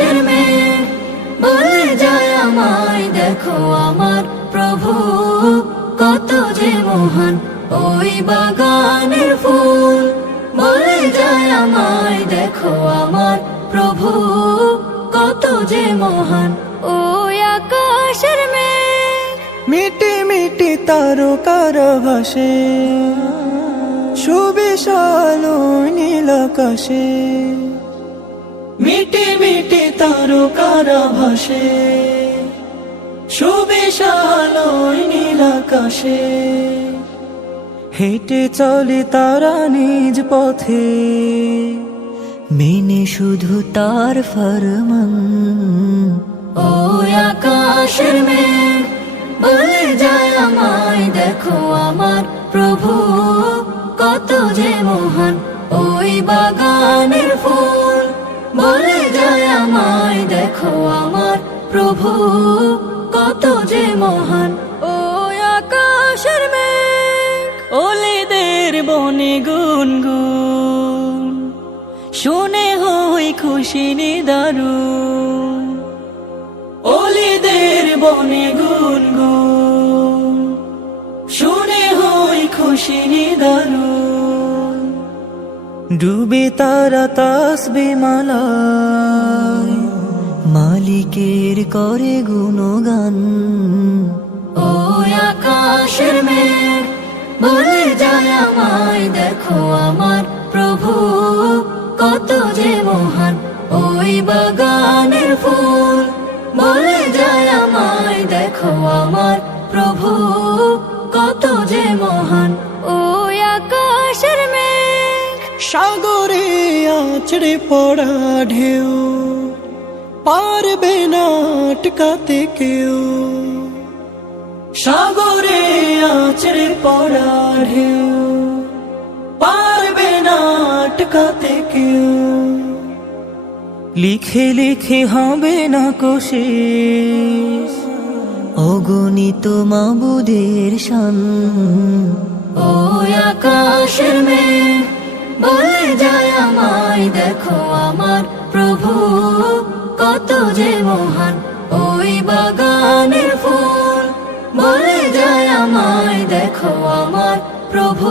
আকাশের মেঘ বলে যায় আমায় দেখো আমার প্রভু কত যে মহান। ওই বাগানের ফুল বলে যায় আমায় দেখো আমার প্রভু কত যে মহান। ওই আকাশের মেঘ মিটি মিটি তারকার ভাসে সুবিশাল নীল আকাশে, মিটি মিটি তারকার ভাসে সুবিশাল নীল আকাশে। হেঁটে চলে তারা নিজ পথে মেনে শুধু তার ফরমান। ওই আকাশের মেঘ বলে যায় আমায় দেখো আমার প্রভু কত যে মহান। ওই বাগানের ফুল বলে যায় আমায় দেখো আমার প্রভু কত যে মহান। ওই আকাশের মেঘ ওলেদের বনে গুনগুন শুনে হই খুশি নিদারুন। ওলেদের বনে গুনগুন শুনে হই খুশি নিদারুন। ডুবে তারা তাসবিহ মালায় মালিকের করে গুণগান। ওই আকাশের মেঘ বলে যায় আমায় দেখো আমার প্রভু কত যে মহান। ওই বাগানের ফুল বলে যায় আমায় দেখো আমার প্রভু কত যে মহান। ওই আকাশের মেঘ সাগরে আছড়ে পড়া ঢেউ পারবে না আটকাতে কেউ। সাগরে আছড়ে পড়া ঢেউ পারবে না আটকাতে কেউ। লিখে লিখে হবে না কোশেষ অগণিত মাবুদের শান। ওই আকাশের মেঘ বলে যায় আমায় দেখো আমার প্রভু কত যে মহান। ওই বাগানের ফুল বলে যায় আমায় দেখো আমার প্রভু